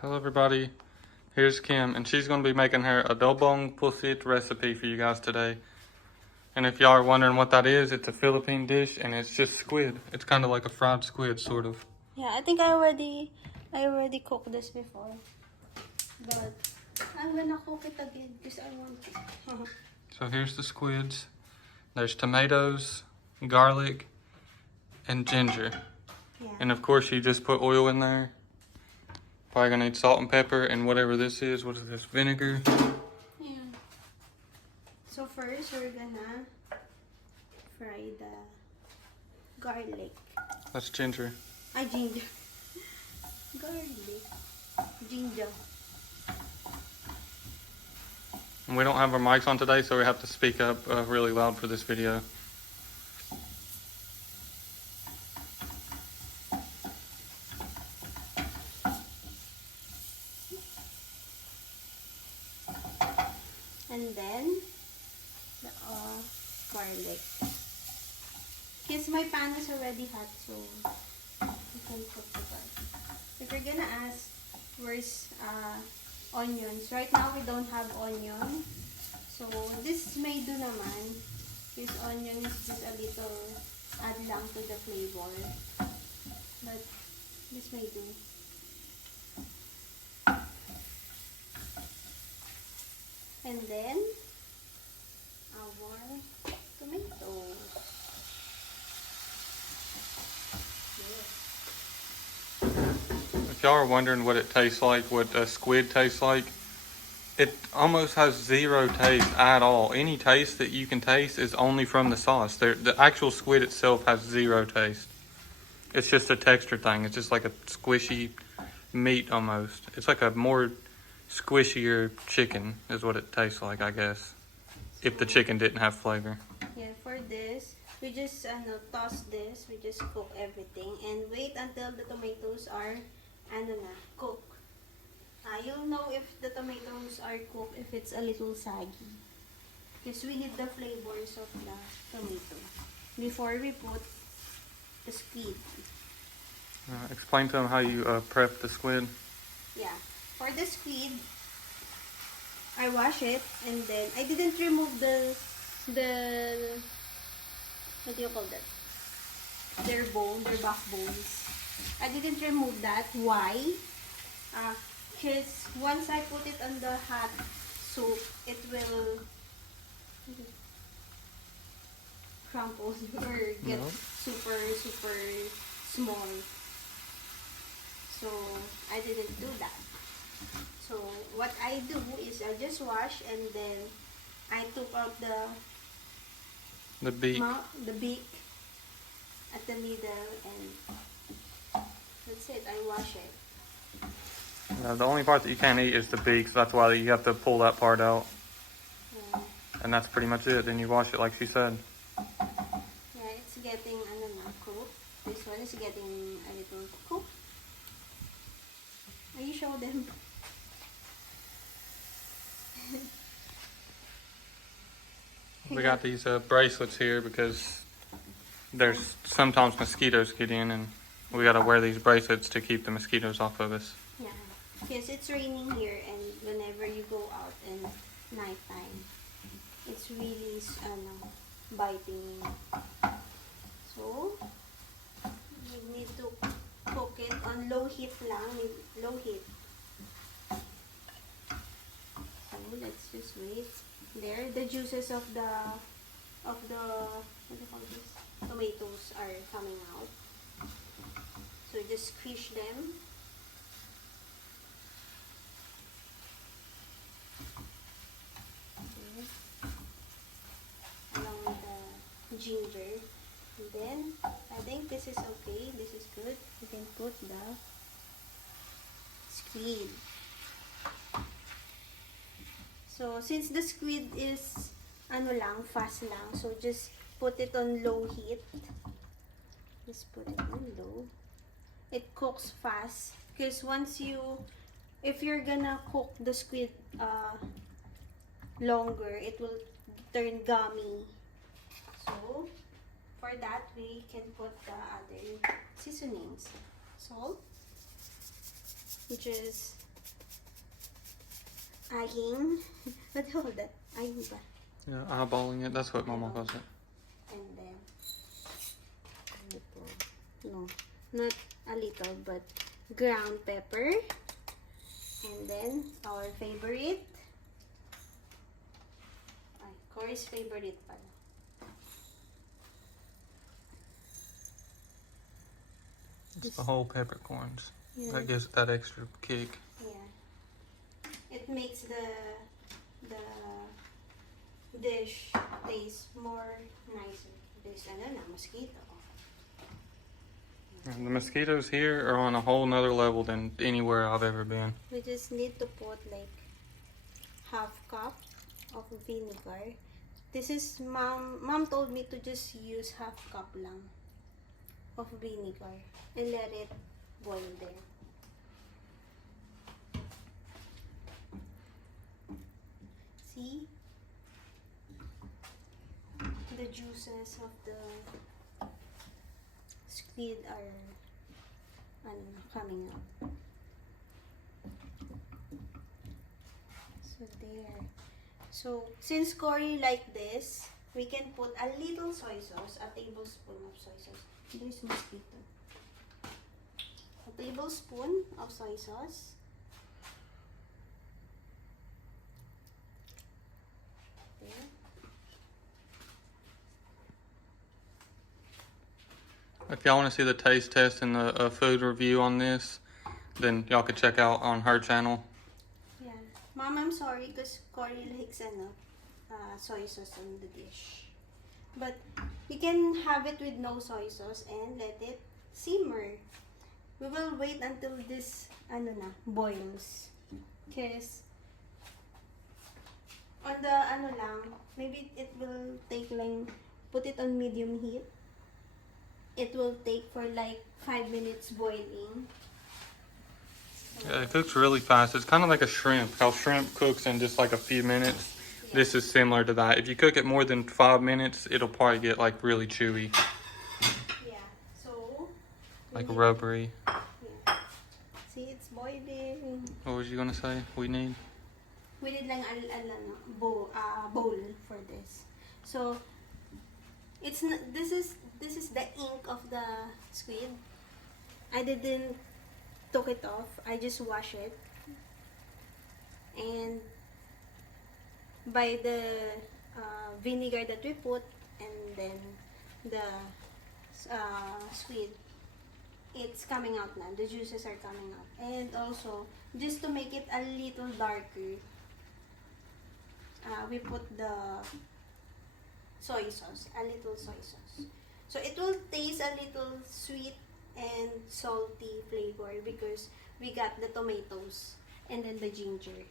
Hello everybody, here's Kim, and she's going to be making her Adobong Pusit recipe for you guys today. And if y'all are wondering what that is, it's a Philippine dish, and it's just squid. It's kind of like a fried squid, sort of. Yeah, I think I already cooked this before. But I'm gonna cook it again because I want to. So here's the squids. There's tomatoes, garlic, and ginger. Yeah. And of course you just put oil in there. Probably gonna need salt and pepper and whatever this is. What is this? Vinegar? Yeah. So first we're gonna fry the garlic. That's ginger. Ginger. Garlic. Ginger. And we don't have our mics on today, so we have to speak up really loud for this video. And then the garlic. Because my pan is already hot, so you can cook the garlic. If you're gonna ask where's onions, right now we don't have onion. So this may do naman. Because onion is just a little add lang to the flavor. But this may do. And then our tomatoes. If y'all are wondering what it tastes like, what a squid tastes like, it almost has zero taste at all. Any taste that you can taste is only from the sauce. The actual squid itself has zero taste. It's just a texture thing. It's just like a squishy meat almost. It's like a more squishier chicken is what it tastes like, I guess. If the chicken didn't have flavor. Yeah, for this, we just toss this. We just cook everything and wait until the tomatoes are cooked. You'll know if the tomatoes are cooked if it's a little saggy. Because we need the flavors of the tomato before we put the squid. Explain to them how you prep the squid. Yeah. For the squid, I wash it and then I didn't remove the what do you call that? Their backbones. I didn't remove that. Why? Because once I put it on the hot soup, it will crumple or get super small. So I didn't do that. So what I do is I just wash and then I took out the beak at the middle and that's it. I wash it. The only part that you can't eat is the beak, so that's why you have to pull that part out. Yeah. And that's pretty much it. Then you wash it like she said. Yeah, it's getting cooked. This one is getting a little cooked. You show them. We got these bracelets here because there's sometimes mosquitoes get in, and we got to wear these bracelets to keep the mosquitoes off of us. Yeah, because it's raining here, and whenever you go out in nighttime, it's really biting. So you need to cook it on low heat lang, low heat. So let's just wait. There, the juices of the what do you call this? Tomatoes are coming out. So just squish them. Okay. Along with the ginger. And then I think this is okay. This is good. You can put the squid. So since the squid is fast lang, so just put it on low heat. Just put it on low. It cooks fast because if you're gonna cook the squid longer, it will turn gummy. So for that we can put the other seasonings. Salt, just eyeing. What do you call that? Eyeing ba? Yeah, eyeballing it. That's what Mama calls it. And then no, not a little, but ground pepper. And then our favorite, Cory's favorite pala. It's the whole peppercorns. Yeah. That gives it that extra kick. Yeah. It makes the dish taste more nicer. This mosquito. And the mosquitoes here are on a whole nother level than anywhere I've ever been. We just need to put like half cup of vinegar. This is mom told me to just use half cup lang of vinegar and let it boil there. See? The juices of the squid are coming up. So there. So since Cory like this, we can put a little soy sauce, a tablespoon of soy sauce. There's mosquito. A tablespoon of soy sauce. There. If y'all want to see the taste test and the food review on this, then y'all could check out on her channel. Yeah. Mom, I'm sorry because Cory likes soy sauce on the dish. But we can have it with no soy sauce and let it simmer. We will wait until this boils. Because on the maybe it will take like, put it on medium heat. It will take for like 5 minutes boiling. Yeah, it cooks really fast. It's kind of like a shrimp. How shrimp cooks in just like a few minutes. Yeah. This is similar to that. If you cook it more than 5 minutes, it'll probably get like really chewy. Yeah. So. Like rubbery. Yeah. See, it's boiling. What was you gonna say? We need lang bowl for this. So it's not, this is the ink of the squid. I didn't took it off. I just wash it. And by the vinegar that we put and then the squid, it's coming out now. The juices are coming out. And also, just to make it a little darker, we put the soy sauce, a little soy sauce. So it will taste a little sweet and salty flavor because we got the tomatoes and then the ginger.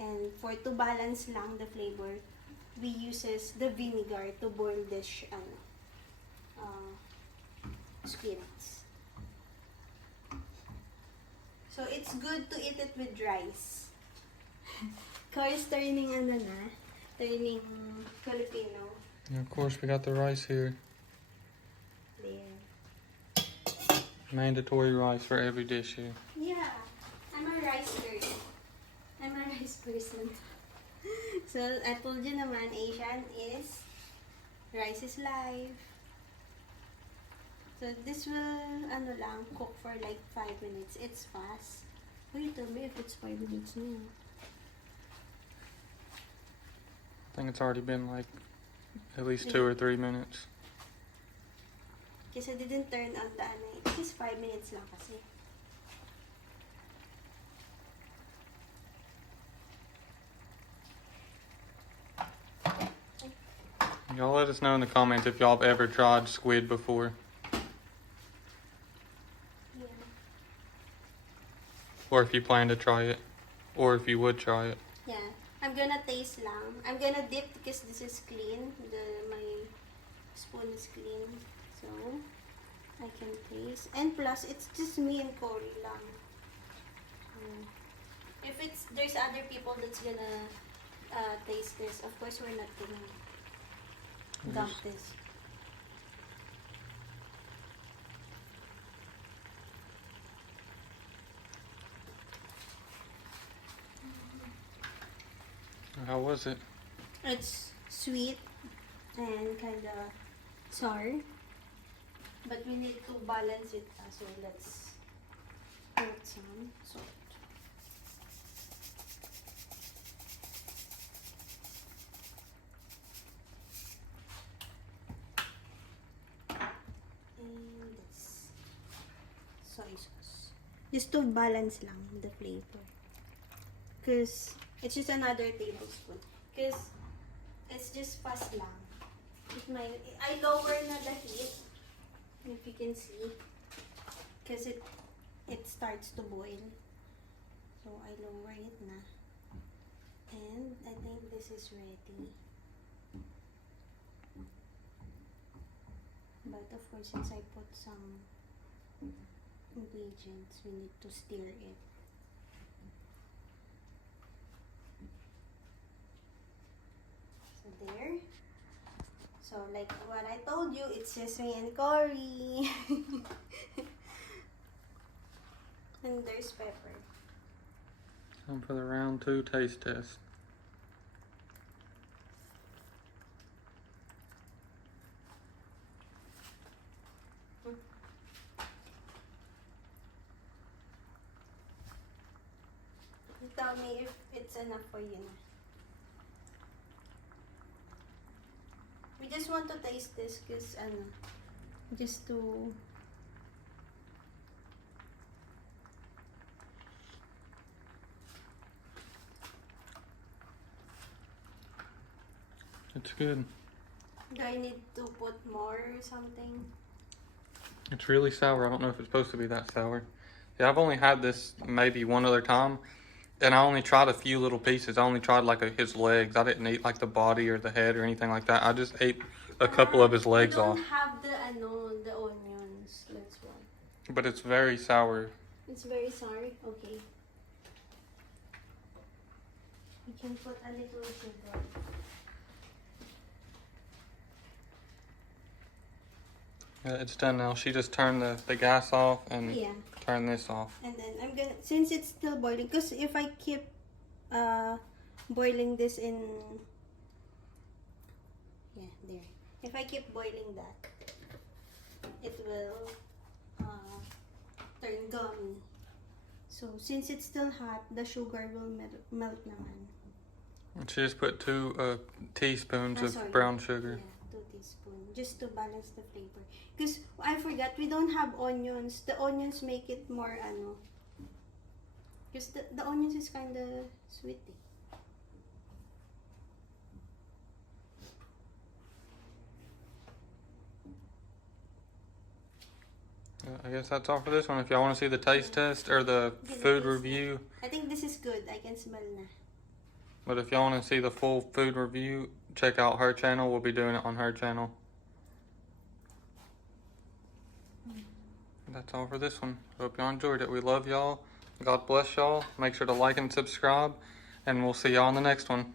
And for to balance lang the flavor, we uses the vinegar to boil this squids. So it's good to eat it with rice. Cory's turning turning Filipino. Yeah, of course, we got the rice here. There. Mandatory rice for every dish here. Yeah, I'm a rice girl. I'm a rice person. So, I told you naman, Asian is, rice is life. So, this will, cook for like 5 minutes. It's fast. Wait, tell me if it's 5 minutes now. I think it's already been like at least 2 or 3 minutes. Kasi I didn't turn on the It's just 5 minutes lang kasi. Y'all let us know in the comments if y'all have ever tried squid before. Yeah. Or if you plan to try it. Or if you would try it. Yeah. I'm gonna taste lang. I'm gonna dip because this is clean. My spoon is clean. So, I can taste. And plus, it's just me and Cory lang. If there's other people that's gonna taste this, of course we're not gonna dump this. How was it? It's sweet and kind of sour, but we need to balance it. So let's put some salt. And this soy sauce. Just to balance lang the flavor. Because it's just another tablespoon. Because it's just fast lang. I lower na the heat, if you can see. Because it starts to boil. So I lower it na. And I think this is ready. But of course, since I put some ingredients, we need to stir it. So there. So like what I told you, it's sesame and curry. And there's pepper. Time for the round 2 taste test. You tell me if it's enough for you na. We just want to taste this because just to It's good. do I need to put more or something? It's really sour. I don't know if it's supposed to be that sour. Yeah, I've only had this maybe one other time, and I only tried a few little pieces. I only tried like his legs. I didn't eat like the body or the head or anything like that. I just ate a couple of his legs I off. don't have the onions. That's why. But it's very sour. It's very sour. Okay. We can put a little sugar. It's done now. She just turned the gas off and Yeah. turned this off. And then I'm gonna, since it's still boiling, because if I keep boiling this in, yeah, there. If I keep boiling that, it will turn gummy. So since it's still hot, the sugar will melt naman. And she just put 2 teaspoons of Sorry. brown sugar. Yeah, 2 teaspoons, just to balance the flavor. Because I forgot, we don't have onions. The onions make it more because the onions is kind of sweet. I guess that's all for this one. If y'all want to see the taste test or the food review, I think this is good. I can smell na. but if y'all want to see the full food review, check out her channel. We'll be doing it on her channel. That's all for this one. Hope y'all enjoyed it. We love y'all. God bless y'all. Make sure to like and subscribe, and we'll see y'all in the next one.